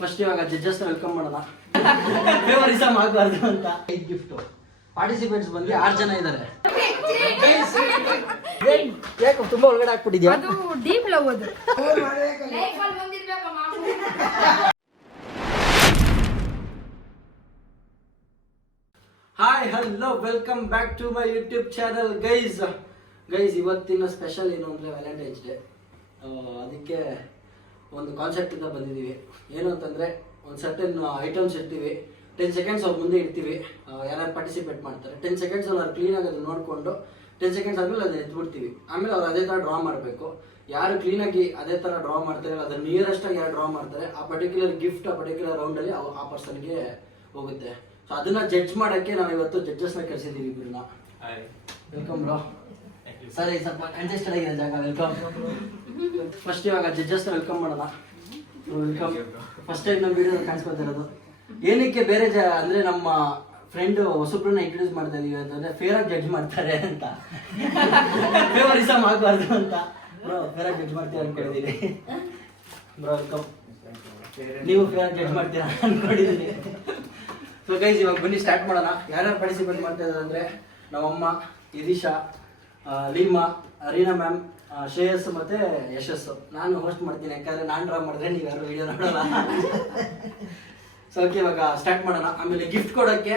First ಇವಾಗ judges welcome ಮಾಡೋಣ. Favouritism ಆಗಬಾರ್ದು ಅಂತ 5 ಗಿಫ್ಟ್. ಪಾರ್ಟಿಸಿಪೆಂಟ್ಸ್ ಬಂದು 6 ಜನ ಇದ್ದಾರೆ. ಯಾಕೆ ತುಂಬಾ ಒಳಗಡೆ ಹಾಕ್ಬಿಟ್ಟಿದ್ಯಾ? ಅದು ಡೀಪ್ ಲವ್ ಅದು. Hi hello welcome back to my YouTube channel guys. ಇವತ್ತಿನ ಸ್ಪೆಷಲ್ ಏನು ಅಂದರೆ ವ್ಯಾಲೆಂಟೈನ್ಸ್ ಡೇ. ಅದಕ್ಕೆ ಒಂದು ಕಾನ್ಸೆಪ್ಟ್ ಇಂದ ಬಂದಿದ್ದೀವಿ. ಏನು ಅಂತಂದರೆ ಒಂದು ಸರ್ಟನ್ ಐಟಮ್ಸ್ ಇರ್ತೀವಿ, 10 ಸೆಕೆಂಡ್ಸ್ ಅವ್ರ ಮುಂದೆ ಇರ್ತೀವಿ. ಯಾರು ಪಾರ್ಟಿಸಿಪೇಟ್ ಮಾಡ್ತಾರೆ 10 ಸೆಕೆಂಡ್ಸ್ ಅವ್ರು ಕ್ಲೀನಾಗಿ ಅದನ್ನು ನೋಡಿಕೊಂಡು 10 ಸೆಕೆಂಡ್ಸ್ ಆದಮೇಲೆ ಅದನ್ನ ಎತ್ಬಿಡ್ತೀವಿ. ಆಮೇಲೆ ಅವ್ರು ಅದೇ ಥರ ಡ್ರಾ ಮಾಡಬೇಕು. ಯಾರು ಕ್ಲೀನಾಗಿ ಅದೇ ಥರ ಡ್ರಾ ಮಾಡ್ತಾರೆ ಅದರ ನಿಯರೆಸ್ಟಾಗಿ ಯಾರು ಡ್ರಾ ಮಾಡ್ತಾರೆ ಆ ಪರ್ಟಿಕ್ಯುಲರ್ ಗಿಫ್ಟ್ ಆ ಪರ್ಟಿಕ್ಯುಲರ್ ರೌಂಡಲ್ಲಿ ಆ ಪರ್ಸನ್ಗೆ ಹೋಗುತ್ತೆ. ಸೊ ಅದನ್ನ ಜಡ್ಜ್ ಮಾಡೋಕ್ಕೆ ನಾವು ಇವತ್ತು ಜಡ್ಜಸ್ನ ಕರೆಸಿದ್ದೀವಿ. ಇಬ್ಬರನ್ನ ವೆಲ್ಕಮ್ ಬ್ರೋ. ಸರಿ, ಸ್ವಲ್ಪ ಕಂಜೆಸ್ಟೆಡ್ ಆಗಿದೆ ಜಾಗ. ವೆಲ್ಕಮ್. ಫಸ್ಟ್ ಇವಾಗ ಜಡ್ಜಸ್ನ ವೆಲ್ಕಮ್ ಮಾಡೋಣ. ವೆಲ್ಕಮ್. ಫಸ್ಟ್ ಟೈಮ್ ನಮ್ಮ ವಿಡಿಯೋ ಕಾಣಿಸ್ಕೊತಾ ಇರೋದು. ಏನಕ್ಕೆ ಬೇರೆ ಅಂದರೆ ನಮ್ಮ ಫ್ರೆಂಡ್ ಹೊಸಬ್ರನ್ನ ಇಂಟ್ರೊಡ್ಯೂಸ್ ಮಾಡ್ತಾ ಇದೀವಿ ಅಂತಂದರೆ ಫೇರಾಗಿ ಜಡ್ಜ್ ಮಾಡ್ತಾರೆ ಅಂತ, ಫೇವರಿಸಮ್ ಆಗಬಾರ್ದು ಅಂತ. ಬ್ರೋ ಫೇರಾಗಿ ಜಡ್ಜ್ ಮಾಡ್ತೀರಾ ಅನ್ಕೊಂಡಿದ್ದೀನಿ. Bro welcome. ನೀವು ಫೇರಾಗಿ ಜಡ್ಜ್ ಮಾಡ್ತೀರಾ ಅನ್ಕೊಂಡಿದ್ದೀನಿ. ಸೊ ಗೈಸ್ ಇವಾಗ ಬನ್ನಿ ಸ್ಟಾರ್ಟ್ ಮಾಡೋಣ. ಯಾರ್ಯಾರು ಪಾರ್ಟಿಸಿಪೇಟ್ ಮಾಡ್ತಾ ಇದ್ದಾರೆ ಅಂದರೆ ನಮ್ಮಮ್ಮ, ಯದೀಶಾ, ಲೀಮಾ, ರೀನಾ ಮ್ಯಾಮ್, ಶ್ರೇಯಸ್ ಮತ್ತು ಯಶಸ್ಸು. ನಾನು ಹೋಸ್ಟ್ ಮಾಡ್ತೀನಿ, ಯಾಕಂದರೆ ನಾನು ಡ್ರಾ ಮಾಡಿದ್ರೆ ನೀವು ಯಾರು ವಿಡಿಯೋ ನೋಡೋಲ್ಲ. ಸೊ ಓಕೆ, ಇವಾಗ ಸ್ಟಾರ್ಟ್ ಮಾಡೋಣ. ಆಮೇಲೆ ಗಿಫ್ಟ್ ಕೊಡೋಕ್ಕೆ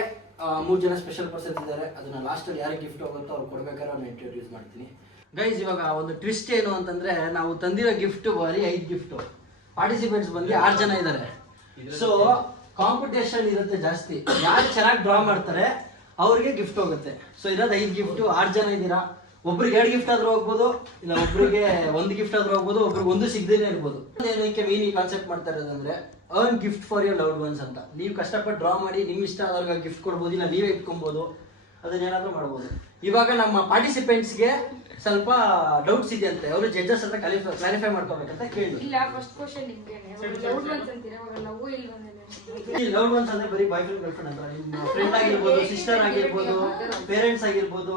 3 ಜನ ಸ್ಪೆಷಲ್ ಪರ್ಸನ್ಸ್ ಇದ್ದಾರೆ. ಅದನ್ನು ಲಾಸ್ಟಲ್ಲಿ ಯಾರಿಗೆ ಗಿಫ್ಟ್ ಹೋಗುತ್ತೋ ಅವ್ರು ಕೊಡ್ಬೇಕಾದ್ರೆ ನಾನು ಇಂಟ್ರೊಡ್ಯೂಸ್ ಮಾಡ್ತೀನಿ. ಗೈಸ್ ಇವಾಗ ಒಂದು ಟ್ವಿಸ್ಟ್ ಏನು ಅಂತಂದರೆ ನಾವು ತಂದಿರೋ ಗಿಫ್ಟು ಬರೀ 5 ಗಿಫ್ಟು. ಪಾರ್ಟಿಸಿಪೆಂಟ್ಸ್ ಬಂದು 6 ಜನ ಇದ್ದಾರೆ. ಸೊ ಕಾಂಪಿಟೇಷನ್ ಇರುತ್ತೆ ಜಾಸ್ತಿ. ಯಾರು ಚೆನ್ನಾಗಿ ಡ್ರಾ ಮಾಡ್ತಾರೆ ಅವ್ರಿಗೆ ಗಿಫ್ಟ್ ಹೋಗುತ್ತೆ. ಸೊ ಇರೋದು 5 ಗಿಫ್ಟು. 6 ಜನ ಇದ್ದೀರಾ. ಒಬ್ರಿಗೆ 2 ಗಿಫ್ಟ್ ಆದ್ರೂ ಹೋಗ್ಬೋದು, ಇಲ್ಲ ಒಬ್ರಿಗೆ 1 ಗಿಫ್ಟ್ ಆದ್ರೂ ಹೋಗ್ಬೋದು, ಒಬ್ರಿಗೆ 1 ಸಿಗದೇನೆ ಇರ್ಬೋದು. ಏನಕ್ಕೆ ಮೇನ್ ಈ ಕಾನ್ಸೆಪ್ಟ್ ಮಾಡ್ತಾ ಇರೋದಂದ್ರೆ earn gift for your loved ones ಅಂತ. ನೀವು ಕಷ್ಟಪಟ್ಟು ಡ್ರಾ ಮಾಡಿ ನಿಮ್ಮ ಇಷ್ಟ ಆದವ್ರಿಗೆ ಗಿಫ್ಟ್ ಕೊಡ್ಬೋದು, ಇಲ್ಲ ನೀವೇ ಇಟ್ಕೊಬೋದು, ಅದನ್ನೇನಾದ್ರೂ ಮಾಡ್ಬೋದು. ಇವಾಗ ನಮ್ಮ ಪಾರ್ಟಿಸಿಪೆಂಟ್ಸ್ಗೆ ಸ್ವಲ್ಪ ಡೌಟ್ಸ್ ಇದೆಯಂತೆ. ಅವರು ಜಡ್ಜಸ್ ಅಂತ ಕ್ಲಾರಿಫೈ ಮಾಡ್ಕೋಬೇಕಂತ ಕೇಳಿ. ಇಲ್ಲ, ಫಸ್ಟ್ ಕ್ವೆಶ್ಚನ್ ನಿಮ್ಗೇನೆ. ಲವ್ಡ್ ಒನ್ಸ್ ಅಂತೀರಾ, ಅವಾಗ ಲವ್ ಇಲ್ಲ ಅಂದ್ರೆ ಈ ಲವ್ಡ್ ಒನ್ಸ್ ಅಂದ್ರೆ ಬರೀ ಬಾಯ್ ಫ್ರೆಂಡ್ ಗರ್ಲ್ ಫ್ರೆಂಡ್ ಅಂತ. ನಿಮ್ಮ ಫ್ರೆಂಡ್ ಆಗಿರ್ಬೋದು, ಸಿಸ್ಟರ್ ಆಗಿರ್ಬೋದು, ಪೇರೆಂಟ್ಸ್ ಆಗಿರ್ಬೋದು.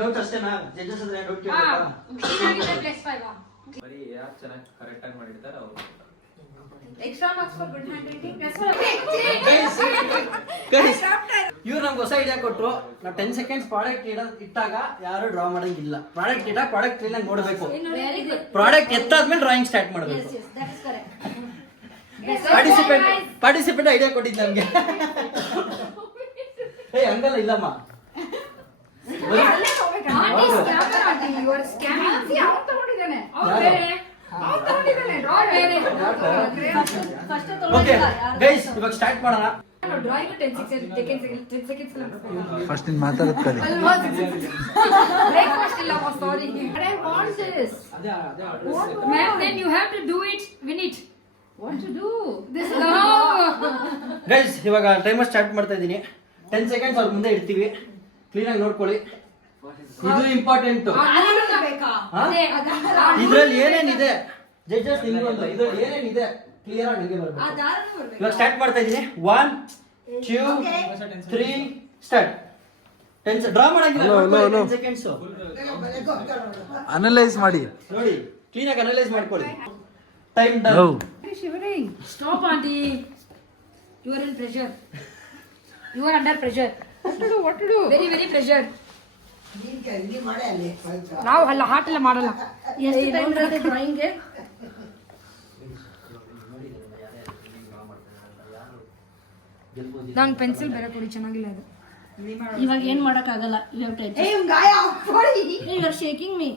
ಡೌಟ್ ಅಷ್ಟೇನಾ? ಜಡ್ಜಸ್ ಅಂದ್ರೆ ಡೌಟ್ ಕೇಳಬೇಕಾ? ಬರೀ ಯಾರು ಚೆನ್ನಾಗಿ ಕರೆಕ್ಟ್ ಆಗಿ ಮಾಡಿರ್ತಾರೆ ಅವರು. Extra marks for good hand writing. ಇವ್ರು ನಮ್ಗೆ ಹೊಸ ಐಡಿಯಾ ಕೊಟ್ಟರು. ನಾವು 10 ಸೆಕೆಂಡ್ಸ್ ಪ್ರಾಡಕ್ಟ್ ಇಟ್ಟಾಗ ಯಾರು ಡ್ರಾ ಮಾಡಂಗಿಲ್ಲ. ಪ್ರಾಡಕ್ಟ್ ಇಟ್ಟಾಗ ಪ್ರಾಡಕ್ಟ್ ಕ್ಲೀನಾಗಿ ನೋಡಬೇಕು. ಪ್ರಾಡಕ್ಟ್ ಎತ್ತಾದ್ಮೇಲೆ ಡ್ರಾಯಿಂಗ್ ಸ್ಟಾರ್ಟ್ ಮಾಡಬೇಕು. ಪಾರ್ಟಿಸಿಪೆಂಟ್ ಐಡಿಯಾ ಕೊಟ್ಟಿದ್ದು ನಮ್ಗೆ. ಹಂಗಲ್ಲ, ಇಲ್ಲಮ್ಮ. ಓಕೆ ಗೈಸ್ ಇವಾಗ ಸ್ಟಾರ್ಟ್ ಮಾಡೋಣ. ಡ್ರಾಯಿಂಗ್ 10 ಸೆಕೆಂಡ್ಸ್ ಫಸ್ಟ್ ನೀನು ಮಾತಾಡ್ತಾರೆ. ಬ್ರೇಕ್ಫಾಸ್ಟ್ ಇಲ್ಲ, ಸಾರಿ. I want this. Ma'am, then you have to do it. Win it. What to do? This is guys ಇವಾಗ ಟೈಮರ್ ಸ್ಟಾರ್ಟ್ ಮಾಡ್ತಾ ಇದ್ದೀನಿ. 10 ಸೆಕೆಂಡ್ಸ್ ಅವ್ರ ಮುಂದೆ ಇಡ್ತೀವಿ. ಕ್ಲೀನಾಗಿ ನೋಡ್ಕೊಳ್ಳಿ. ಇದು ಇಂಪಾರ್ಟೆಂಟ್. ಇದ್ರಲ್ಲಿ ಏನೇನಿದೆ ಜಡ್ಜಸ್ ನಿಮ್ಗೊಂದು ಇದ್ರಲ್ಲಿ ಏನೇನಿದೆ ಕ್ಲಿಯರ್ ಆಗಿ ನಿಮಗೆ ಬರಬೇಕು. ಇವಾಗ ಸ್ಟಾರ್ಟ್ ಮಾಡ್ತಾ ಇದ್ದೀನಿ. 1 2 3 ಸ್ಟಾರ್ಟ್. 10 ಡ್ರಾ ಮಾಡಂಗಿಲ್ಲ. 10 ಸೆಕೆಂಡ್ಸ್ ಅನಲೈಸ್ ಮಾಡಿ ನೋಡಿ, ಕ್ಲೀನ್ ಆಗಿ ಅನಲೈಸ್ ಮಾಡ್ಕೊಳ್ಳಿ. Time done. shivering. Stop, auntie. You are in pressure. You are under pressure. What to do? Very, very pressure. ನಾವು ಅಲ್ಲ ಹಾಟ್ ಎಲ್ಲ ಮಾಡಲ್ಲ. ಎಷ್ಟು ಟೈಮ್ ಇರುತ್ತೆ ಡ್ರಾಯಿಂಗ್ಗೆ? ನಾನು ಪೆನ್ಸಿಲ್ ಬೇರೆ ಕೊಡಿ, ಚೆನ್ನಾಗಿಲ್ಲ ಅದು. ಇವಾಗ ಏನ್ ಮಾಡಕ್ ಆಗಲ್ಲ. You are shaking me.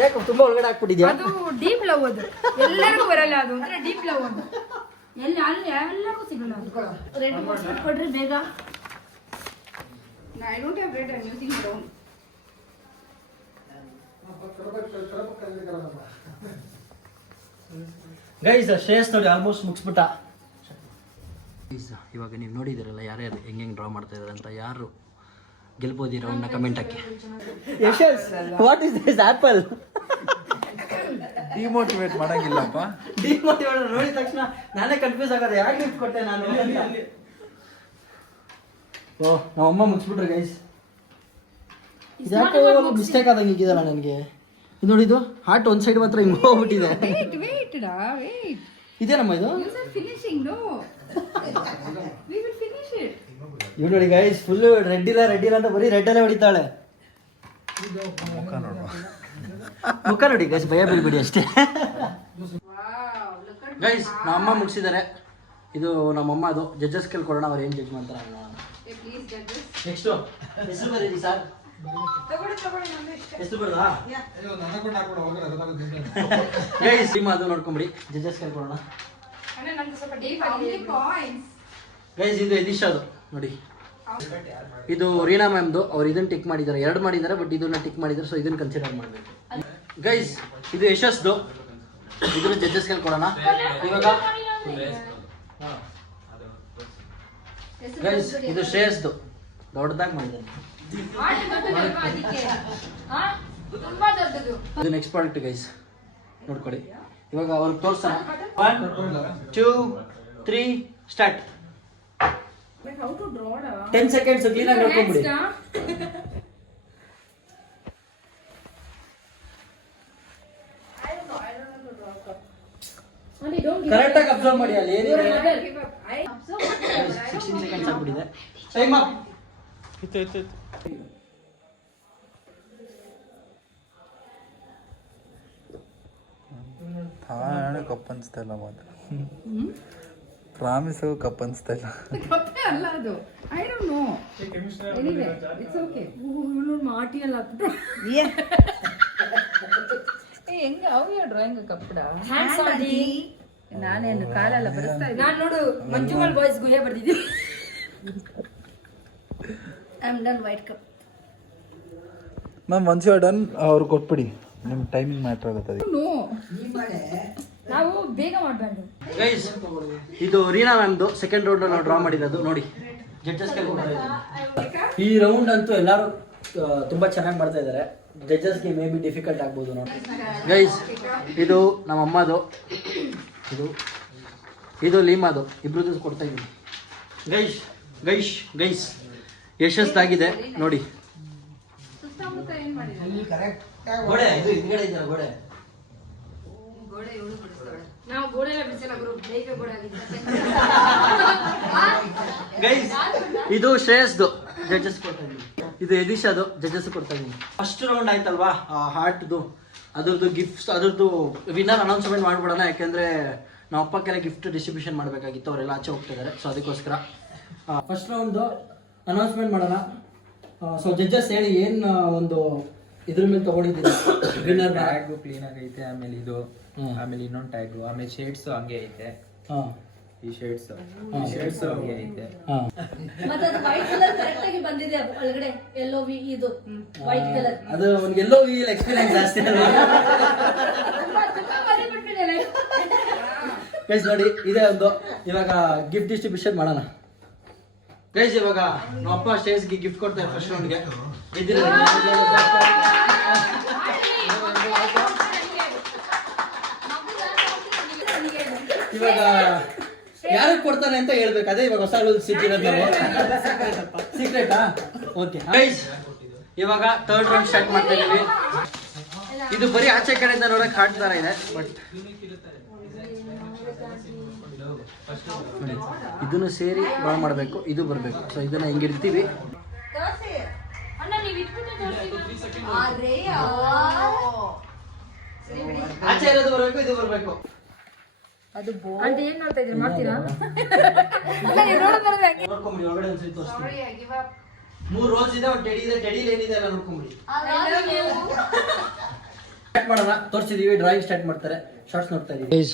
ಯಾಕೆ ತುಂಬಾ ಒಳಗಡೆ ಹಾಕ್ಬಿಟ್ಟಿದ್ಯಾ? ಅದು ಡೀಪ್ ಲವ್ ಅದು. ಎಲ್ಲರಿಗೂ ಬರಲ್ಲ ಅದು. ಅಂದ್ರೆ ಡೀಪ್ ಲವ್ ಅದು. ಎಲ್ಲಿ ಅಲ್ಲಿ ಎಲ್ಲರಿಗೂ ಸಿಗಲ್ಲ. ರೆಡ್ ಬಾಕ್ಸ್ ಕೊಡ್ರಿ ಬೇಗ. I don't have red. I'm using my own. Guys Shreyas ನೋಡಿ ಆಲ್ಮೋಸ್ಟ್ ಮುಗಿಸ್ಬಿಟ್ಟ. ಇವಾಗ ನೀವು ನೋಡಿದಿರಲ್ಲ ಯಾರ್ಯಾರು ಹೆಂಗೆ ಡ್ರಾ ಮಾಡ್ತಾ ಇದ್ದಾರೆ ಅಂತ. ಯಾರು ಗೆಲ್ಬೋದು ಈ ರೌಂಡ್ನ ಕಮೆಂಟ್ ಹಾಕಿ. Yashas, what is this apple? Demotivate ಮಾಡಂಗಿಲ್ಲಪ್ಪ. ಡಿಮೋಟಿವೇಟ್ ನೋಡಿದ ತಕ್ಷಣ ನಾನೇ ಕನ್ಫ್ಯೂಸ್ ಆಗೋದು. ಯಾಕೆ ಗಿಫ್ಟ್ ಕೊಟ್ಟೆ ನಾನು? ಓ ನಮ್ಮಮ್ಮ ಮುಗಿಸ್ಬಿಟ್ರೆ ಗೈಸ್. ಯಾಕೋ ಮಿಸ್ಟೇಕ್ ಆದಂಗೆ ಈಗಿದಲ್ಲ ನನಗೆ. ಇದು ನೋಡಿ, ಇದು ಹಾರ್ಟ್ ಒಂದು ಸೈಡ್ ಮಾತ್ರ ಹಿಂಗೆ ಹೋಗ್ಬಿಟ್ಟಿದೆ. Wait. ಇದೇನಮ್ಮ ಇದು? You're finishing, no. We will finish it. ಇವ್ ನೋಡಿ ಗೈಸ್, ಫುಲ್ ರೆಡ್ ಇಲ್ಲ ಅಂತ ಬರೀ ರೆಡ್ ಅಲ್ಲೇ ಹೊಡಿತಾಳೆ. ಮುಖ ನೋಡಿ ಗೈಸ್, ಭಯ ಬೀಳ್ಬಿಡಿ ಅಷ್ಟೇ. ಗೈಸ್ ನಮ್ಮಮ್ಮ ಮುಗಿಸಿದ್ದಾರೆ. ಇದು ನಮ್ಮಮ್ಮ, ಅದು ಜಡ್ಜಸ್ ಕೇಳಿ ಕೊಡೋಣ, ಅವ್ರು ಏನು ಜಡ್ಜ್ ಮಾಡ್ತಾರೆ. ನೆಕ್ಸ್ಟು ಹೆಸರು ಬರೀರಿ ಸರ್. ಎಷ್ಟು ಬರ್ದಾ ಗೈಸ್? ನಿಮ್ಮ ಅದು ನೋಡ್ಕೊಂಬಿಡಿ, ಜಡ್ಜಸ್ ಕೇಳಿ ಕೊಡೋಣ. ಗೈಸ್ ಇದು ಎದಿಶಾದು ನೋಡಿ. ಇದು ರೀನಾ ಮ್ಯಾಮ್ದು. ಅವ್ರು ಇದನ್ನ ಟಿಕ್ ಮಾಡಿದ್ದಾರೆ, 2 ಮಾಡಿದ್ದಾರೆ, ಬಟ್ ಇದನ್ನ ಟಿಕ್ ಮಾಡಿದ್ದಾರೆ, ಸೊ ಇದನ್ನ ಕನ್ಸಿಡರ್ ಮಾಡಬೇಕು. ಗೈಸ್ ಇದು ಯಶಸ್ದು. ಇದನ್ನ ಜಡ್ಜಸ್ ಕೇಳಿ ಕೊಡೋಣ ಇವಾಗ. ಗೈಸ್ ಇದು ಶ್ರೇಯಸ್ದು, ದೊಡ್ಡದಾಗಿ ಮಾಡಿದ್ದಾನೆ. ಇದು ನೆಕ್ಸ್ಟ್ ಪ್ರಾಡಕ್ಟ್ ಗೈಸ್, ನೋಡ್ಕೊಳ್ಳಿ. ಇವಾಗ ಅವ್ರಿಗೆ ತೋರ್ಸೋಣ. 1 2 3 ಸ್ಟಾರ್ಟ್. 10 ಸೆಕೆಂಡ್ಸ್ ಕ್ಲೀನಾಗಿ ನೋಡ್ಕೊಂಡ್ಬಿಡಿ. ಕರೆಕ್ಟಾಗಿ ಅಬ್ಸರ್ವ್ ಮಾಡಿ, ಅಲ್ಲಿ ಏನಿದೆ. 16 ಸೆಕೆಂಡ್ಸ್ ಆಗ್ಬಿಟ್ಟಿದೆ. Time up. ಇತ್ತು ಕಪ್ ಅನ್ಸ್ತಾ ಇಲ್ಲ ಮಾತ್ರ. ಪ್ರಾಮಿಸು ಕಪ್ ಅನ್ಸ್ತಾ ಇಲ್ಲ. ಕಪ್ಪೆ ಅಲ್ಲ ಅದು. I don't know. Anyway it's okay. ಇವನು ಮಾಟಿಯಲ್ಲಿ ಹಾಕ್ಬಿಟ್ಟು ಹೆಂಗ ಅವ್ಯ ಡ್ರಾಯಿಂಗ್ ಕಪ್ಪಡ ಹ್ಯಾಂಡ್ಸ್ ಆನ್ ದಿ. ನಾನೇನು ಕಾಲೆಲ್ಲ ಬರೆಸ್ತಾ ಇದ್ದೆ. ನಾನು ನೋಡು ಮಂಜುಮಲ್ ಬಾಯ್ಸ್ ಗುಹೆ ಬರ್ದಿದ್ದೀನಿ. I am done white cup. Ma'am once you are done ಅವ್ರು ಕೊಟ್ಬಿಡಿ, ನಿಮ್ಮ ಟೈಮಿಂಗ್ ಮ್ಯಾಟ್ರ್ ಆಗುತ್ತೆ. ನಾವು ಬೇಗ ಮಾಡಬಾರ್ದು ಗೈಸ್. ಇದು ರೀನಾ ಮ್ಯಾಮ್ದು ಸೆಕೆಂಡ್ ರೌಂಡ್ ನಾವು ಡ್ರಾ ಮಾಡಿರೋದು ನೋಡಿ. ಜಡ್ಜಸ್ ಈ ರೌಂಡ್ ಅಂತೂ ಎಲ್ಲರೂ ತುಂಬಾ ಚೆನ್ನಾಗಿ ಮಾಡ್ತಾ ಇದ್ದಾರೆ. ಜಡ್ಜಸ್ಗೆ ಮೇ ಬಿ ಡಿಫಿಕಲ್ಟ್ ಆಗ್ಬೋದು ನೋಡಿ. ಗೈಸ್ ಇದು ನಮ್ಮ ಅಮ್ಮದು, ಇದು ಲೀಮಾದು, ಇಬ್ರದ್ದು ಕೊಡ್ತಾ ಇದ್ದೀನಿ. ಗೈಸ್ ಯಶಸ್ಸಾಗಿದೆ ನೋಡಿ. ಗೋಡೆ ಇದು ಹಿಂದ್ಗಡೆ ಇದೆಯಲ್ಲ ಗೋಡೆ. ನಾವು ಗೋಡೆ ಎಲ್ಲ ಬಿಡಿಸಲ್ಲ ಗುರು, ಬೇಗ ಗೋಡೆ ಆಗಿದೆ. ಗೈಸ್ ಇದು ಶ್ರೇಯಸ್ದು, ಜಡ್ಜಸ್ ಕೊಡ್ತಾ ಇದ್ದೀನಿ. ಇದು ಯದಿಶಾದು, ಜಡ್ಜಸ್ ಕೊಡ್ತಾ ಇದ್ದೀನಿ. ಫಸ್ಟ್ ರೌಂಡ್ ಆಯ್ತಲ್ವಾ, ಹಾರ್ಟ್ದು ಅದ್ರದ್ದು ಗಿಫ್ಟ್ಸ್, ಅದ್ರದ್ದು ವಿನ್ನರ್ ಅನೌನ್ಸ್ಮೆಂಟ್ ಮಾಡ್ಬಿಡೋಣ. ಯಾಕೆಂದ್ರೆ ನಮ್ಮ ಅಪ್ಪಕ್ಕೆಲ್ಲ ಗಿಫ್ಟ್ ಡಿಸ್ಟ್ರಿಬ್ಯೂಷನ್ ಮಾಡಬೇಕಾಗಿತ್ತು, ಅವರೆಲ್ಲ ಆಚೆ ಹೋಗ್ತಿದ್ದಾರೆ. ಸೊ ಅದಕ್ಕೋಸ್ಕರ ಫಸ್ಟ್ ರೌಂಡ್ದು ಅನೌನ್ಸ್ಮೆಂಟ್ ಮಾಡೋಣ. ಸೊ ಜಡ್ಜಸ್ ಹೇಳಿ ಏನು ಒಂದು ಇದ್ರ ಮೇಲೆ ತಗೊಂಡಿದ್ದೀನಿ. ವಿನ್ನರ್ ಟ್ಯಾಗ್ ಕ್ಲೀನ್ ಆಗೈತೆ, ಆಮೇಲೆ ಇದು, ಆಮೇಲೆ ಇನ್ನೊಂದು ಟ್ಯಾಗ್, ಆಮೇಲೆ ಶೇಡ್ಸ್ ಹಂಗೆ ಐತೆ. ಈ ಶೇಡ್ಸ್ ಹಂಗೆ ಐತೆ. ಮತ್ತೆ ಅದು ವೈಟ್ ಕಲರ್ ಕರೆಕ್ಟ್ ಆಗಿ ಬಂದಿದೆ ಒಳಗಡೆ. ಎಲ್ಲೋ ವಿ ಇದು ವೈಟ್ ಕಲರ್, ಅದು ಒಂದು ಎಲ್ಲೋ ವಿಲ್ ಎಕ್ಸ್ಪೀರಿಯನ್ಸ್ ಜಾಸ್ತಿ ಅಲ್ಲ. ಗೈಸ್ ನೋಡಿ, ಇದೇ ಒಂದು ಇವಾಗ ಗಿಫ್ಟ್ ಡಿಸ್ಟ್ರಿಬ್ಯೂಷನ್ ಮಾಡೋಣ. ಗೈಸ್ ಇವಾಗ ನಮ್ಮ ಅಪ್ಪ ಸ್ಟೇಜ್ಗೆ ಗಿಫ್ಟ್ ಕೊಡ್ತಾರೆ ಫಸ್ಟ್ ರೌಂಡ್ಗೆ. ಇವಾಗ ಯಾರಿಗೆ ಕೊಡ್ತಾನೆ ಅಂತ ಹೇಳ್ಬೇಕು. ಅದೇ ಇವಾಗ ಹೊಸ ರೂಲ್ಸ್ ಇಟ್ಟಿರೋದು ನಾವು. ಸೀಕ್ರೆಟಾ? ಓಕೆ ಗೈಸ್, ಇವಾಗ ಥರ್ಡ್ ರೌಂಡ್ ಸ್ಟಾರ್ಟ್ ಮಾಡ್ತಾ ಇದೀವಿ. ಇದು ಬರೀ ಆಚೆ ಕಡೆಯಿಂದ ನೋಡಕ್ ಹಾರ್ಟ್ ತರ ಇದೆ, ಬಟ್ ಇದನ್ನು ಸೇರಿ ಡ್ರಾ ಮಾಡಬೇಕು. ಇದು ಬರಬೇಕು. ಸೊ ಇದನ್ನ ಹಿಂಗಿರ್ತೀವಿ. ಆಚೆ ಇರೋದು ಬರಬೇಕು, ಇದು ಬರಬೇಕು. ಅದು ಅಂತ ಏನ್ ಮಾಡ್ತಾ ಇದ್ದೀರಾ? ಮಾಡ್ತೀರಾ? ನೋಡ್ಕೊಂಬಿಡಿ, ಒಳಗಡೆ ಒಂದ್ಸರಿ ತೋರಿಸ್ತೀನಿ. 3 ರೋಸ್ ಇದೆ, ಒಂದು ಟೆಡಿ ಇದೆ. ಟೆಡಿಲಿ ಏನಿದೆ ಎಲ್ಲ ನೋಡ್ಕೊಂಬಿಡಿ. ಸ್ಟಾರ್ಟ್ ಮಾಡೋಣ. ತೋರಿಸಿದೀವಿ, ಡ್ರಾಯಿಂಗ್ ಸ್ಟಾರ್ಟ್ ಮಾಡ್ತಾರೆ. ಶಾರ್ಟ್ಸ್ ನೋಡ್ತಾ ಇದೀವಿ.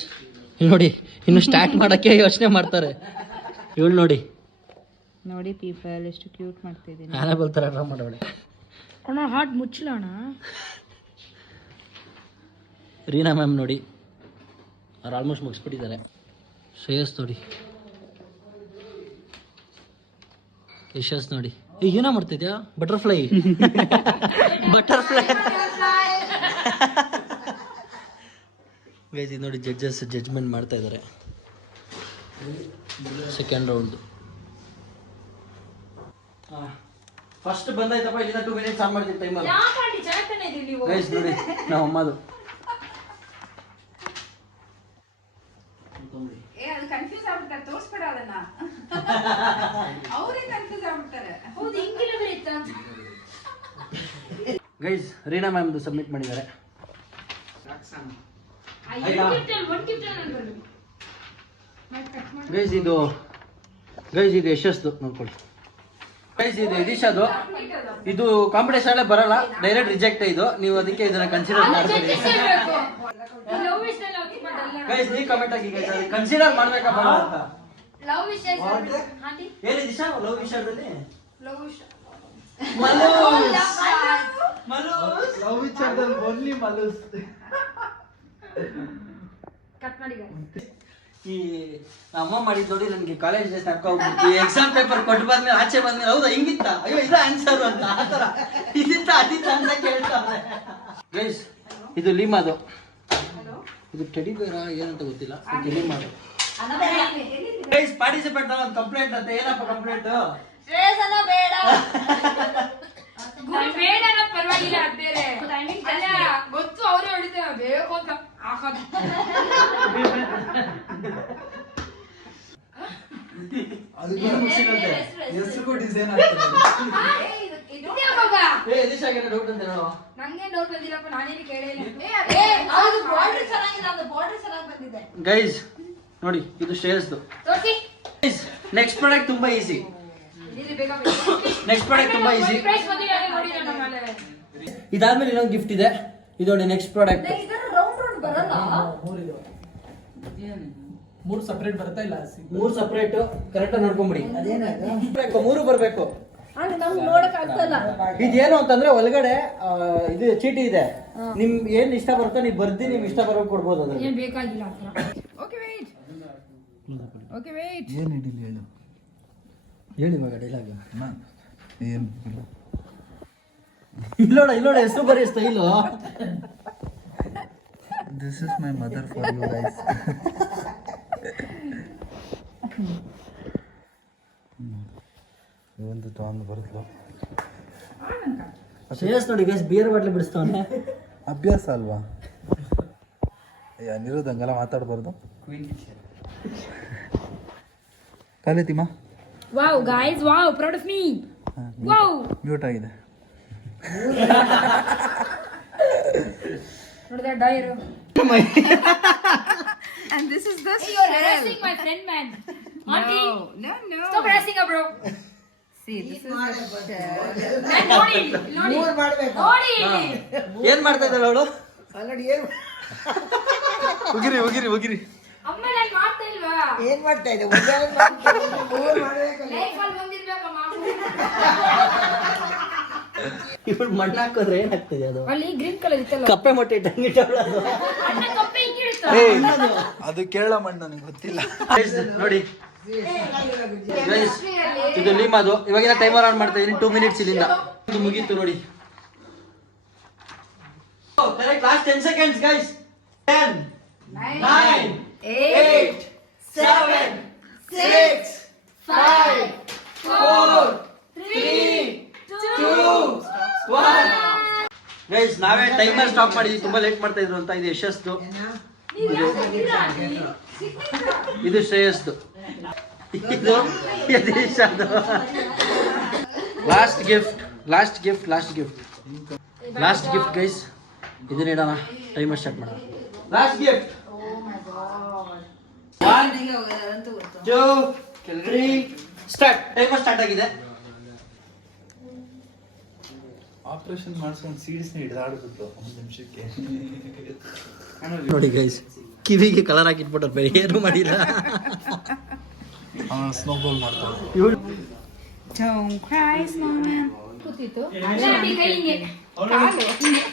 ನೋಡಿ, ಇನ್ನು ಸ್ಟಾರ್ಟ್ ಮಾಡಕ್ಕೆ ಯೋಚನೆ ಮಾಡ್ತಾರೆ. ಇವಳು ನೋಡಿ ಪೀಪಲ್ ಎಷ್ಟು ಕ್ಯೂಟ್ ಮಾಡ್ತಿದ್ದೀನಿ. ನಾನೇ ಬರ್ತಾರೆ ಡ್ರಾ ಮಾಡೋಣ. ಅಣ್ಣ ಹಾರ್ಟ್ ಮುಚ್ಚಲಣ್ಣ. ರೀನಾ ಮ್ಯಾಮ್ ನೋಡಿ, ಅವ್ರು ಆಲ್ಮೋಸ್ಟ್ ಮುಗಿಸ್ಬಿಟ್ಟಿದ್ದಾರೆ. ಶ್ರೇಯಸ್ ನೋಡಿ, ಯಶಸ್ ನೋಡಿ. ಏನೋ ಮಾಡ್ತಿದ್ಯಾ? ಬಟರ್ಫ್ಲೈ. ಗೈಸ್ ಇದು ನೋಡಿ, ಜಡ್ಜಸ್ ಜಡ್ಜ್ಮೆಂಟ್ ಮಾಡ್ತಾ ಇದ್ದಾರೆ. ಸೆಕೆಂಡ್ ರೌಂಡ್ ಫಸ್ಟ್ ಬಂದಾಯ್ತಪ್ಪ, ಇಲ್ಲಿಂದ 2 ಮಿನಿಟ್ಸ್ ಆನ್ ಮಾಡ್ತೀವಿ ಟೈಮಲ್ಲಿ. ಯಾಕೆ ಆಂಟಿ ಚೆನ್ನಾಗಿ ತಾನೇ ಇದೀವಿ ನೀವು? ಗೈಸ್ ನೋಡಿ ನಾವು ಅಮ್ಮದು ಅದು ಕನ್ಫ್ಯೂಸ್ ಆಗ್ಬಿಡ್ತಾರೆ, ತೋರಿಸ್ಬೇಡ ಅದನ್ನ. ಅವರೇ ಕನ್ಫ್ಯೂಸ್ ಆಗ್ಬಿಡ್ತಾರೆ. ಹೌದು, ಹಿಂಗಿಲ್ಲ ಬೇರೆ ಇತ್ತ ಅಂತ. ಗೈಸ್ ರೀನಾ ಮ್ಯಾಮ್ದು ಸಬ್ಮಿಟ್ ಮಾಡಿದ್ದಾರೆ. ಗೈಸ್ ಇದು ಯಶಸ್ದು ನೋಡ್ಕೊಳ್ಳಿ. ಗೈಸ್ ಇದು ಯದೀಶದು. ಇದು ಕಾಂಪಿಟೇಷನ್ ಬರಲ್ಲ, ಡೈರೆಕ್ಟ್ ರಿಜೆಕ್ಟ್. ಇದು ನೀವು ಅದಕ್ಕೆ ಇದನ್ನ ಕನ್ಸಿಡರ್ ಮಾಡ್ತೀರಿ. ಗೈಸ್ ನೀವು ಕಮೆಂಟ್ ಆಗಿ ಗೈಸ್ ಅದು ಕನ್ಸಿಡರ್ ಮಾಡ್ಬೇಕಾ ಬೇಡ ಅಂತ. ಲವ್ ವಿಷಯ ಆಂಟಿ ಏನಿದೆ ದಿಶಾ ಲವ್ ವಿಷಯದಲ್ಲಿ? ಲವ್ ವಿಚಾರದಲ್ಲಿ ಓನ್ಲಿ ಮಲೂಸ್. ಕಟ್ ಮಾಡಿ ಈ ಅಮ್ಮ ಮಾಡಿದ್ ನೋಡಿ ನನಗೆ ಕಾಲೇಜ್ ಡೇಸ್ ಹಾಕೋಗ್ಬಿಟ್ಟು ಎಕ್ಸಾಮ್ ಪೇಪರ್ ಕೊಟ್ಟು ಬಂದ್ಮೇಲೆ ಆಚೆ ಬಂದ್ಮೇಲೆ ಹೌದಾ ಹಿಂಗಿತ್ತ, ಅಯ್ಯೋ ಇದ ಆನ್ಸರ್ ಅಂತ ಆತರ ಇದಿತ್ತ ಅದಿತ್ತ ಅಂತ ಕೇಳ್ತಾರೆ. ಗೈಸ್ ಇದು ಲೀಮಾದು. ಇದು ಟೆಡಿ ಬೇರ ಏನಂತ ಗೊತ್ತಿಲ್ಲ, ಇದು ಲೀಮಾದು. ಗೈಸ್ ಪಾರ್ಟಿಸಿಪೇಟ್ ಒಂದು ಕಂಪ್ಲೇಂಟ್ ಅಂತ. ಏನಪ್ಪ ಕಂಪ್ಲೇಂಟ್? ಬೇಡ ಬೇಡ ಅನ್ನೋದು ಪರವಾಗಿಲ್ಲ, ಅದ್ ಬೇರೆ ಅಲ್ಲ ಗೊತ್ತು. ಅವ್ರೇ ಹೊಡಿತೇವೆ ಬೇಕು ಅಂತ ಹಾಕೋದು. ಹೆಸರು ಡಿಸೈನ್ ಆಗ್ತದೆ. ಡೌಟ್ ಅಂತ ಹೇಳೋ. ನಂಗೆ ಡೌಟ್ ಬಂದಿಲ್ಲಪ್ಪ, ನಾನೇನು ಕೇಳಿಲ್ಲ. ಬಾರ್ಡರ್ ಚೆನ್ನಾಗಿದೆ, ಅದು ಬಾರ್ಡರ್ ಚೆನ್ನಾಗಿ ಬಂದಿದೆ. ಗೈಸ್ ನೋಡಿ ಇದು ಶ್ರೇಯಸ್ದು. ತೋರಿಸಿ. ನೆಕ್ಸ್ಟ್ ಪ್ರಾಡಕ್ಟ್ ತುಂಬಾ ಈಸಿ. ಇಲ್ಲಿ ಬೇಗ ನೆಕ್ಸ್ಟ್ ಪ್ರಾಡಕ್ಟ್ ತುಂಬಾ ಈಸಿ. ಪ್ರೈಸ್ ಬಂದಿಲ್ಲ ನೋಡಿ ನನ್ನ ಮೇಲೆ. ಇದಾದ್ಮೇಲೆ ಇನ್ನೊಂದು ಗಿಫ್ಟ್ ಇದೆ. ಇದು ನೋಡಿ ನೆಕ್ಸ್ಟ್ ಪ್ರಾಡಕ್ಟ್. ಇದರ ರೌಂಡ್ ರೌಂಡ್ ಬರಲ್ಲ. 3 ಸಪರೇಟ್ ಬರ್ತಾ ಇಲ್ಲ. 3 ಸಪರೇಟ್ ಕರೆಕ್ಟ್ ಆಗಿ ನೋಡ್ಕೊಂಬಿಡಿ. ಅದೇನಾಗ 3 ಬರಬೇಕು. ನಮ್ಗೆ ನೋಡಕ್ ಆಗ್ತಲ್ಲ. ಇದೇನು ಅಂತಂದ್ರೆ ಒಳಗಡೆ ಇದು ಚೀಟಿ ಇದೆ. ನಿಮ್ ಏನ್ ಇಷ್ಟ ಬರುತ್ತೋ ನೀವು ಬರ್ದಿ ನಿಮ್ ಇಷ್ಟ ಬರೋ ಕೊಡ್ಬೋದು. ಅದ್ರಲ್ಲಿ ಏನ್ ಬೇಕಾಗಿಲ್ಲ ಆ ಥರ. ಏನು ಹಿಡಿಲಿ ಹೇಳು. ಹೇಳಿ ಇವಾಗ ಡೈಲಾಗ್. ಏನು ಇಲ್ಲೋಡ ಹೆಸರು ಬರೀ style. This is my mother for you guys. ಒಂದು ತೊಗೊಂಡು ಬರುತ್ತಲ್ಲ. ಶ್ರೇಯಸ್ ನೋಡಿ ಗೈಸ್ ಬಿಯರ್ ಬಾಟ್ಲಿ ಬಿಡಿಸ್ತಾವನೆ. ಅಭ್ಯಾಸ ಅಲ್ವಾ? ಅನಿರುದ್ಧ ಹಂಗೆಲ್ಲ ಮಾತಾಡ್ಬಾರ್ದು. ಕಲಿತಿಮ್ಮ. Wow guys, wow proud of me. Wow mute ಆಗಿದೆ. ನೋಡಿದ ಡೈರು. And this is the Hey, you're harassing my friend, man. Auntie, no. stop harassing her, bro. See, this is the shell. Man, ನೋಡಿ. ಏನ್ ಮಾಡ್ತಾ ಇದ್ದಾಳೆ ಅವಳು? ಹೋಗಿರಿ. ಅಮ್ಮ ನಾನು ಮಾಡ್ತಾ ಇಲ್ವಾ? ಏನ್ ಮಾಡ್ತಾ ಇದೆ? ಲೈಫ್ ಅಲ್ಲಿ ಬಂದಿರ್ಬೇಕ ಮಾಡು. ಇವಳು ಮಣ್ಣು ಹಾಕಿದ್ರೆ ಏನಾಗ್ತದೆ? ಅದು ಅಲ್ಲಿ ಗ್ರೀನ್ ಕಲರ್ ಇತ್ತಲ್ಲ, ಕಪ್ಪೆ ಮೊಟ್ಟೆ ಇಟ್ಟಂಗಿಟ್ಟವಳು ಅದು. ಅಣ್ಣ ಕಪ್ಪೆ ಹಿಂಗಿರುತ್ತ. ಅದು ಕೇರಳ ಮಣ್ಣು ನನಗೆ ಗೊತ್ತಿಲ್ಲ. Guys, ನೋಡಿ ಗೈಸ್ ಇದು ಲೀಮಾದು. ಇವಾಗಿನ ಟೈಮರ್ ಆನ್ ಮಾಡ್ತಾ ಇದೀನಿ. 2 ಮಿನಿಟ್ಸ್ ಇಲ್ಲಿಂದ ಇದು ಮುಗೀತು ನೋಡಿ. Correct last 10 seconds guys. 10 9 8 7 6 5 4 3 2 1. Guys ನಾವೇ ಟೈಮರ್ ಸ್ಟಾಪ್ ಮಾಡಿದ್ವಿ, ತುಂಬಾ ಲೇಟ್ ಮಾಡ್ತಾ ಇದ್ರು ಅಂತ. ಇದು ಯಶಸ್ದು, ಇದು ಶ್ರೇಯಸ್ದು, ಇದು ಯದೀಶದು. Last gift guys. ಇದನ್ನ ಇಡೋಣ, ಟೈಮರ್ ಸ್ಟಾರ್ಟ್ ಮಾಡೋಣ. Last gift. 1 2 3 start. Timer start ಆಗಿದೆ. ಆಪರೇಷನ್ ಮಾಡಿಸ್ಕೊಂಡು ಸೀಡ್ಸ್ನ ಹಿಡಿದಾಡ್ಬಿಟ್ಟು 1 ನಿಮಿಷಕ್ಕೆ. ನೋಡಿ ಗೈಸ್, ಕಿವಿಗೆ ಕಲರ್ ಹಾಕಿಟ್ಬಿಟ್ಟಾರೆ, ಬೇರೆ ಏನು ಮಾಡಿಲ್ಲ. ಸ್ನೋಬಾಲ್ ಮಾಡ್ತಾರೆ. Don't cry, snowman. ಕೂತಿತ್ತು. ಅಣ್ಣ ಕೈ ಹಿಂಗೆ. ಕಾಲು ಹಿಂಗೆ.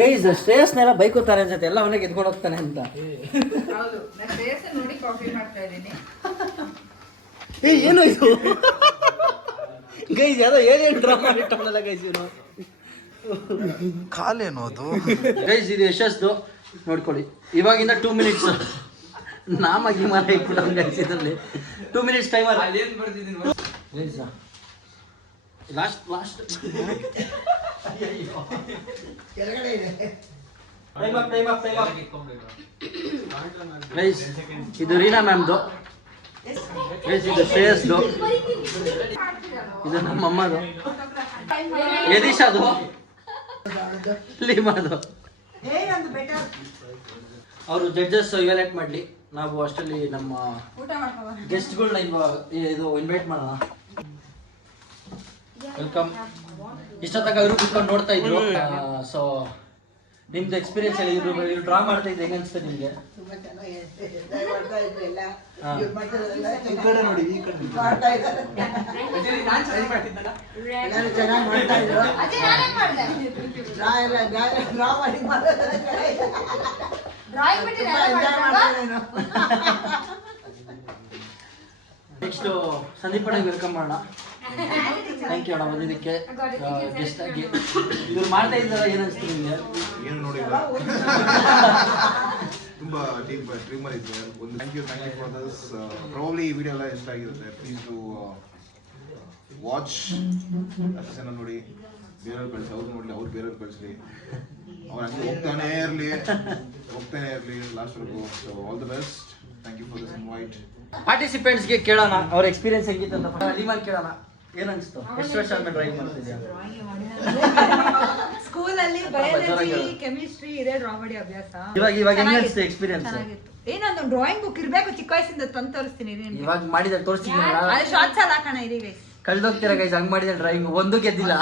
ಗೈಸ್ ಶ್ರೇಯಸ್ನೆಲ್ಲ ಬೈಕೋತಾರೆ ಅನ್ಸುತ್ತೆ, ಎಲ್ಲ ಅವನಿಗೆ ಎದ್ಕೊಂಡು ಹೋಗ್ತಾನೆ ಅಂತ. ಹೌದು, ನಾನು ಶ್ರೇಯಸ್ ನೋಡಿ ಕಾಫಿ ಮಾಡ್ತಾ ಇದ್ದೀನಿ. ಏನು ಇದು ಗೈಸ್? ಯಾರೋ ಏನೇನು ಡ್ರಾಮಾ ಇಟ್ಟವನಲ್ಲ ಗೈಸ್ ಇವನು. ಕಾಲೇನು ಅದು? ಗೈಸ್ ಇದು ಯಶಸ್ದು ನೋಡ್ಕೊಳ್ಳಿ. ಇವಾಗಿಂದ 2 ಮಿನಿಟ್ಸ್ ನಾಮ ಗಿಮಾನ ಇಟ್ಬಿಟ್ಟು ಗೈಸ್ ಇದರಲ್ಲಿ 2 ಮಿನಿಟ್ಸ್ ಟೈಮರ್ ಅಲ್ಲೇನ್ ಬರ್ತಿದ್ದೀನಿ guys last time up guys ಇದು ರೀನಾ ಮ್ಯಾಮ್ದು ಗೈಸ್ ಇದು ಶ್ರೇಯಸ್ದು ಇದು ನಮ್ಮ ಅಮ್ಮದು ಯದೀಶದು ಲೀಮಾದು ಅವರು ಜಡ್ಜಸ್ ಇವ್ಯಾಲ್ಯೂಯೇಟ್ ಮಾಡಲಿ ನಾವು ಅಷ್ಟರಲ್ಲಿ ನಮ್ಮ ಗೆಸ್ಟ್ಗಳನ್ನ ಇದು ಇನ್ವೈಟ್ ಮಾಡೋಣ ವೆಲ್ಕಮ್ ಇಷ್ಟೊತ್ತಾಗ ಅವರು ಕುತ್ಕೊಂಡು ನೋಡ್ತಾ ಇದ್ರು ಸೊ ನಿಮ್ದು ಎಕ್ಸ್ಪೀರಿಯನ್ಸ್ ಹೇಳಿ ಇವ್ರು ಡ್ರಾ ಮಾಡ್ತಾ ಇದ್ದು ಹೆಂಗ ಅನ್ಸುತ್ತೆ ನಿಮ್ಗೆ ತುಂಬಾ ಚೆನ್ನಾಗಿದೆ ಎಂಜಾಯ್ ಮಾಡ್ತಾ ಇದ್ರು ಎಲ್ಲ ಹಾ. ಇವ್ರು ಮಾಡ್ತಿರೋದೆಲ್ಲ ಈ ಕಡೆ ನೋಡಿ ಈ ಕಡೆ ಮಾಡ್ತಾ ಇದ್ದಾರೆ ಎಲ್ಲರೂ ಚೆನ್ನಾಗಿ ಮಾಡ್ತಾ ಇದ್ರು ಡ್ರಾ ಮಾಡಿ ತುಂಬಾ ಎಂಜಾಯ್ ಮಾಡ್ತಿದ್ದೇನೆ ನೆಕ್ಸ್ಟ್ ಸಂದೀಪ್ ಅಣ್ಣ ವೆಲ್ಕಮ್ ಮಾಡೋಣ ಥ್ಯಾಂಕ್ ಯು ಅಣ್ಣ ಬಂದಿದ್ದಕ್ಕೆ ಗೆಸ್ಟ್ ಆಗಿ ಇವ್ರು ಮಾಡ್ತಾ ಇದ್ದಾರ ಏನ್ ಅನ್ಸ್ತು ನಿಮ್ಗೆ ಏನು ನೋಡಿಲ್ಲ ತುಂಬಾ ಟ್ರೀಮರ್ ಇದೆ ಒಂದು thank you for this probably ಈ ವಿಡಿಯೋ ಎಲ್ಲ ಇಷ್ಟ ಆಗಿರುತ್ತೆ ಪ್ಲೀಸ್ ಟು ವಾಚ್ ಅಷ್ಟು ಜನ ನೋಡಿ ಬೇರೆಯವ್ರು ಕಳಿಸಿ ಅವ್ರು ನೋಡಲಿ ಅವ್ರು ಬೇರೆಯವ್ರು ಕಳಿಸ್ಲಿ ಅವ್ರು ಹಂಗೆ ಹೋಗ್ತಾನೆ ಇರಲಿ ಲಾಸ್ಟ್ವರೆಗೂ so all the best thank you for this invite ಪಾರ್ಟಿಸಿಪೆಂಟ್ಸ್ಗೆ ಕೇಳೋಣ ಅವ್ರ ಎಕ್ಸ್ಪೀರಿಯನ್ಸ್ ಹೆಂಗಿತ್ತು ಅಂತ ಲೀಮಾನ್ ಕೇಳೋಣ ಏನ್ ಅನ್ಸ್ತು ಎಷ್ಟು ವರ್ಷ ಆದ್ಮೇಲೆ ಡ್ರಾಯಿಂಗ್ ಮಾಡ್ತಿದ್ಯಾ ಸ್ಕೂಲಲ್ಲಿ ಬಯಾಲಜಿ ಕೆಮಿಸ್ಟ್ರಿ ಇದೆ ಡ್ರಾ ಮಾಡಿ ಅಭ್ಯಾಸ ಇವಾಗ ಹೆಂಗ್ ಅನ್ಸ್ತು ಎಕ್ಸ್ಪೀರಿಯನ್ಸ್ ಚೆನ್ನಾಗಿತ್ತು ಏನೊಂದು ಡ್ರಾಯಿಂಗ್ ಬುಕ್ ಇರ್ಬೇಕು ಚಿಕ್ಕ ವಯಸ್ಸಿಂದ ತಂದು ತೋರಿಸ್ತೀನಿ ಇವಾಗ ಮಾಡಿದ ತೋರಿಸ್ತಿದ್ದೀನಲ್ಲ ಶಾರ್ಟ್ಸ್ ಎಲ್ಲ ಹಾಕೋಣ ಇದೆ ಗೈಸ್ ಕಳ್ದೋಗ್ತೀರಾ ಗೈಸ್ ಹಂಗ್ ಮಾಡಿದ ಡ್ರಾಯಿಂಗ್ ಒಂದು ಗೆದ್ದಿಲ್ಲ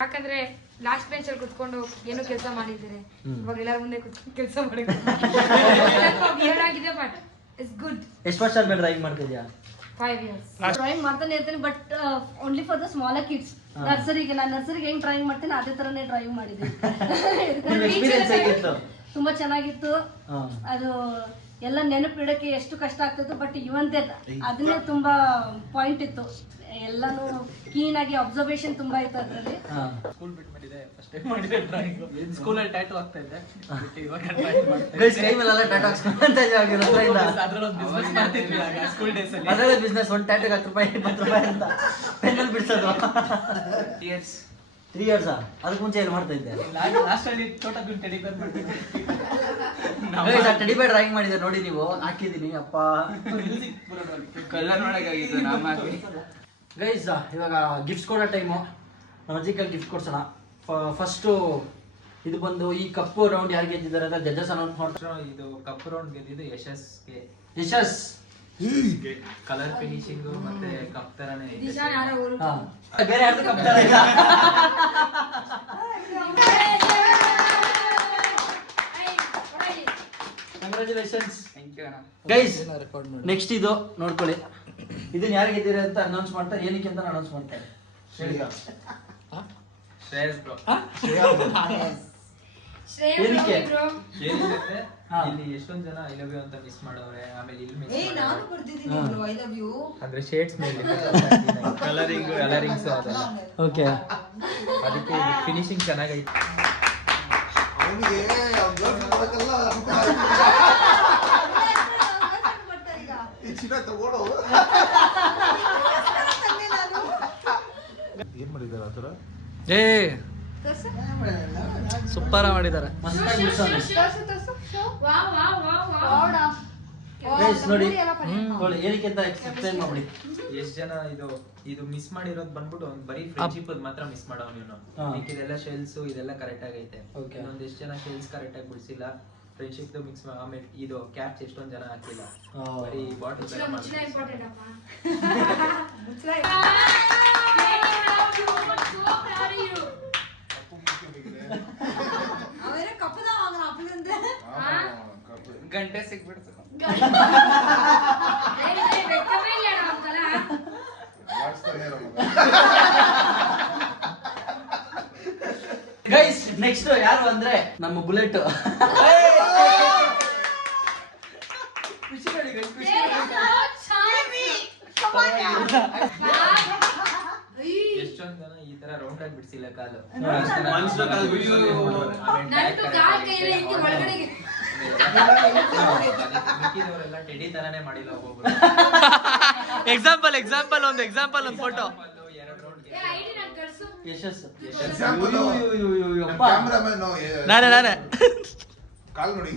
ಯಾಕಂದ್ರೆ ಲಾಸ್ಟ್ ಬೆಂಚ್ ಅಲ್ಲಿ ಕುತ್ಕೊಂಡು ಏನೋ ಕೆಲಸ ಮಾಡಿದ್ದಾರೆ ಇವಾಗ ಎಲ್ಲರ ಮುಂದೆ ಕುತ್ಕೊಂಡು ಕೆಲಸ ಮಾಡಿ ಆಗಿದೆ ಬಟ್ ಇಟ್ಸ್ ಗುಡ್ ಎಷ್ಟು ವರ್ಷ ಆದ್ಮೇಲೆ ಡ್ರಾಯಿಂಗ್ ಮಾಡ್ತಿದ್ಯಾ 5 years ಡ್ರಾಯಿಂಗ್ ಮಾಡ್ತಾನೆ ಇರ್ತೀನಿ but only for the smaller kids ನರ್ಸರಿಗೆ ನಾನು ನರ್ಸರಿಗೆ ಹೆಂಗ್ ಡ್ರಾಯಿಂಗ್ ಮಾಡ್ತೀನಿ ಅದೇ ತರನೇ ಡ್ರಾಯಿಂಗ್ ಮಾಡಿದ್ದೀನಿ ನಿಮ್ ಎಕ್ಸ್ಪೀರಿಯನ್ಸ್ ಹೇಗಿತ್ತು ತುಂಬಾ ಚೆನ್ನಾಗಿತ್ತು ಹಾ. ಅದು ಎಲ್ಲ ನೆನಪಿಡಕ್ಕೆ ಎಷ್ಟು ಕಷ್ಟ ಆಗ್ತಿತ್ತು ಬಟ್ ಇವಂತೆ ಅದನ್ನೇ ತುಂಬಾ ಪಾಯಿಂಟ್ ಇತ್ತು ಎಲ್ಲಾನು ಕ್ಲೀನ್ ಆಗಿ ಅಬ್ಸರ್ವೇಷನ್ ತುಂಬಾ ಇತ್ತು ಅದ್ರಲ್ಲಿ ಹಾ. ಸ್ಕೂಲ್ ಬಿಟ್ಟು ಮಾಡಿದೆ ಫಸ್ಟ್ ಟೈಮ್ ಮಾಡಿದೆ ಡ್ರಾಯಿಂಗ್ ಸ್ಕೂಲಲ್ಲಿ ಟ್ಯಾಟೂ ಆಗ್ತಾ ಇದ್ದೆ ಬಿಟ್ಟು ಇವಾಗ ಡ್ರಾಯಿಂಗ್ ಮಾಡ್ತಾ ಗೈಸ್ ಕೈ ಮೇಲೆಲ್ಲ ಟ್ಯಾಟೂ ಹಾಕ್ಸ್ಕೊಂತ ಇದ್ದೀವಿ ಅದ್ರಲ್ಲಿ ಒಂದು ಬಿಸ್ನೆಸ್ ಮಾಡ್ತಿದ್ವಿ ಆಗ ಸ್ಕೂಲ್ ಡೇಸ್ ಅಲ್ಲಿ ಅದರಲ್ಲೇ ಬಿಸ್ನೆಸ್ ಒಂದು ಟ್ಯಾಟೂಗೆ 10 ರೂಪಾಯಿ 20 ರೂಪಾಯಿ ಅಂತ ಪೆನ್ನಲ್ಲಿ ಬಿಡ್ಸೋದು ಇಯರ್ಸ್ 3 years ಅದಕ್ಕೆ ಮುಂಚೆ ಏನು ಮಾಡ್ತಾ ಇದ್ದೆ ಲಾಸ್ಟ್ ಅಲ್ಲಿ ತೋಟದ ಟೆಡಿ ಬೇರ್ ಮಾಡ್ತಿದ್ದೆ ಗೈಸ್ ಆ ಟೆಡಿ ಬೇರ್ ಡ್ರಾಯಿಂಗ್ ಮಾಡಿದ್ರೆ ನೋಡಿ ನೀವು ಹಾಕಿದೀನಿ ಅಪ್ಪ ಕಲರ್ ಮಾಡಕ್ಕಾಗಿತ್ತು ನಾಮ ಗೈಸ್ ಇವಾಗ ಗಿಫ್ಟ್ಸ್ ಕೊಡೋ ಟೈಮು ನಮ್ಮ ಅಜ್ಜಿಕಲ್ಲಿ ಗಿಫ್ಟ್ ಕೊಡ್ಸೋಣ ಫಸ್ಟು ಇದು ಬಂದು ಈ ಕಪ್ಪು ರೌಂಡ್ ಯಾರು ಗೆದ್ದಿದ್ದಾರೆ ಅಂತ ಜಡ್ಜಸ್ ಅನೌನ್ಸ್ ಮಾಡ್ತಾರೆ ಇದು ಕಪ್ ರೌಂಡ್ ಗೆದ್ದಿದ್ದು ಯಶಸ್ಗೆ ಯಶಸ್ ಕಲರ್ ಫಿನಿಶಿಂಗ್ ಮತ್ತೆ ಕಪ್ ತರಾನೇ ಇದೆ ದಿಶಾ ಯಾರೋ ಊರು ಹಾ. ಬೇರೆ ಯಾರ್ದು ಕಪ್ ತರ ಇಲ್ಲ ಕಂಗ್ರಾಚುಲೇಷನ್ಸ್ ಥ್ಯಾಂಕ್ ಯು ಅಣ್ಣ ಗೈಸ್ ನೆಕ್ಸ್ಟ್ ಇದು ನೋಡ್ಕೊಳ್ಳಿ ಇದನ್ನ ಯಾರು ಗೆದ್ದಿರ ಅಂತ ಅನೌನ್ಸ್ ಮಾಡ್ತಾರೆ ಏನಕ್ಕೆ ಅಂತ ಅನೌನ್ಸ್ ಮಾಡ್ತಾರೆ ಹೇಳಿ ಶ್ರೇಯಸ್ ಬ್ರೋ ಏನಕ್ಕೆ? ಏನಿರುತ್ತೆ ಹಾ. ಇಲ್ಲಿ ಎಷ್ಟೊಂದ್ ಜನ ಐ ಲವ್ ಯು ಅಂತ ಮಿಸ್ ಮಾಡೋರೆ ಆಮೇಲೆ ಇಲ್ಲಿ ಮಿಸ್ ನಾನು ಬರ್ದಿದ್ದೀನಿ ಐ ಲವ್ ಯು ಅಂದ್ರೆ ಶೇಡ್ಸ್ ಮೇಲೆ ಕಲರಿಂಗ್ಸ್ ಅದೆಲ್ಲ ಓಕೆ ಅದಕ್ಕೆ ಫಿನಿಶಿಂಗ್ ಚೆನ್ನಾಗೈತೆ ಅವನಿಗೆ ಈ ಚಿನ್ನ ತಗೊಳ್ಳೋ ಏನ್ ಮಾಡಿದಾರೆ ಆ ಥರ ಏ ಸೂಪರ್ ಮಾಡಿದ್ದಾರೆ ನೋಡಿ ಏನಕ್ಕೆ ಅಂತ ಎಕ್ಸ್ಪ್ಲೈನ್ ಮಾಡ್ಬಿಡಿ ಎಷ್ಟ್ ಜನ ಇದು ಮಿಸ್ ಮಾಡಿರೋದು ಬಂದ್ಬಿಟ್ಟು ಅವ್ನು ಬರೀ ಫ್ರೆಂಡ್ಶಿಪ್ ಮಾತ್ರ ಮಿಸ್ ಮಾಡವ್ ನೀನು ಇದೆಲ್ಲ ಶೆಲ್ಸ್ ಇದೆಲ್ಲ ಕರೆಕ್ಟ್ ಆಗೈತೆ Okay. ಇನ್ನೊಂದ್ ಎಷ್ಟ್ ಜನ ಶೆಲ್ಸ್ ಕರೆಕ್ಟ್ ಆಗಿ ಬಿಡಿಸಿಲ್ಲ ಫ್ರೆಂಡ್ಶಿಪ್ ಮಿಕ್ಸ್ ಆಮೇಲೆ ಇದು ಕ್ಯಾಪ್ಸ್ ಎಷ್ಟೊಂದ್ ಜನ ಹಾಕಿಲ್ಲ ಬರೀ ಬಾಟಲ್ ಮುಚ್ಚಳ ಇಂಪಾರ್ಟೆಂಟ್ ಅಪ್ಪ ಅವೇನೇ ಕಪ್ಪದ ಅವನ ಅಪ್ಪನಿಂದ ಗಂಟೆ ಸಿಕ್ಬಿಡ್ತು ಗೈಸ್ ನೆಕ್ಸ್ಟ್ ಯಾರು ಅಂದ್ರೆ ನಮ್ಮ ಬುಲೆಟ್ ಖುಷಿ ನೋಡಿ guys, ಖುಷಿ ಎಷ್ಟೊಂದ್ ಜನ ಈ ತರ ರೌಂಡ್ ಆಗಿ ಬಿಡ್ಸಿಲ್ಲ ಕಾಲು ಮನ್ಸ್ರ ಕಾಲು ನಂದು ಕಾಲ್ ಕೈಯಲ್ಲಿ ಹಿಂಗೆ ಒಳಗಡೆಗೆ ಮಿಕ್ಕಿದವರೆಲ್ಲ ಟೆಡಿ ತರಾನೇ ಮಾಡಿಲ್ಲ ಒಬ್ಬೊಬ್ರು. ಎಕ್ಸಾಂಪಲ್ ಒಂದು ಫೋಟೋ ಎರಡು round ಏ, ID ನಾನ್ ಕಳ್ಸು. ಯಶಸ್ಸು Example, ಅಪ್ಪ. ಕ್ಯಾಮ್ರಾಮನ್ ನಾನೇ ಕಾಲ್ ನೋಡಿ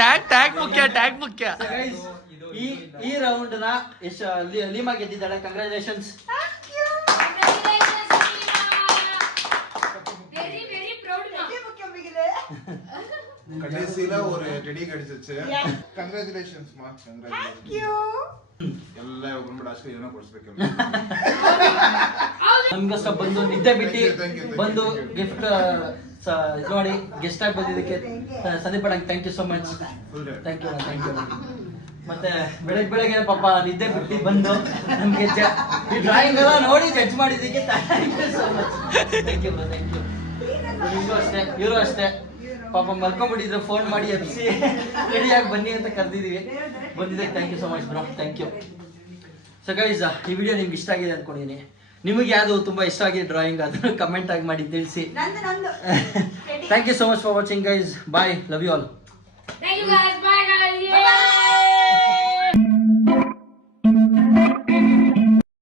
ಟ್ಯಾಗ್ ಮುಖ್ಯ ಈ ರೌಂಡ್ ನ ಲೀಮಾ ಗೆದ್ದಿದ್ದಾಳೆ. Congratulations. Congratulations, Neema. Very, very proud, ma. கடைசியில ஒரு டெடி கிடைச்சிச்சு. ಕಂಗ್ರಾಚುಲೇಷನ್ಸ್ ಮಾ, ಎಲ್ಲ ಬಂದ್ಬಿಟ್ಟು ಅಷ್ಟೇ ಏನೋ ಕೊಡಿಸ್ಬೇಕು. ನಮ್ಗೋಸ್ಕರ ಬಂದು ನಿದ್ದೆ ಬಿಟ್ಟು Thank you. ಬಂದು ಗಿಫ್ಟ್ ಇದು ಮಾಡಿ ಗೆಸ್ಟ್ ಆಗಿ ಬಂದಿದ್ದಕ್ಕೆ ಸಂದೀಪ್ ಅಣ್ಣ thank you so much. Thank you. ಮತ್ತೆ ಬೆಳಗ್ಗೆ ಪಾಪ ನಿದ್ದೆ ಬಿಟ್ಟು ಬಂದು ನಮ್ಗೆ ಈ ಡ್ರಾಯಿಂಗ್ ಎಲ್ಲ ನೋಡಿ ಜಡ್ಜ್ ಮಾಡಿದ್ದಕ್ಕೆ thank you so much. Thank you. ನಿಮಗೂ ಅಷ್ಟೇ, ಇವರು ಅಷ್ಟೇ ಪಾಪ ಮಲ್ಕೊಂಡ್ಬಿಟ್ಟಿದ್ರು, ಫೋನ್ ಮಾಡಿ ಎಬ್ಸಿ ರೆಡಿಯಾಗಿ ಬನ್ನಿ ಅಂತ ಕರೆದಿದ್ದೀವಿ. ಬಂದಿದ್ದಕ್ಕೆ thank you so much bro, thank you. So guys, ಈ ವಿಡಿಯೋ ನಿಮ್ಗೆ ಇಷ್ಟ ಆಗಿದೆ ಅನ್ಕೊಂಡಿದ್ದೀನಿ. ನಿಮಗೆ ಯಾವುದು ತುಂಬಾ ಇಷ್ಟ ಆಗಿದೆ ಡ್ರಾಯಿಂಗ್ ಅದನ್ನು ಕಮೆಂಟ್ ಆಗಿ ಮಾಡಿ ತಿಳಿಸಿ. Thank you so much for watching guys. Bye, love you all. Thank you, guys.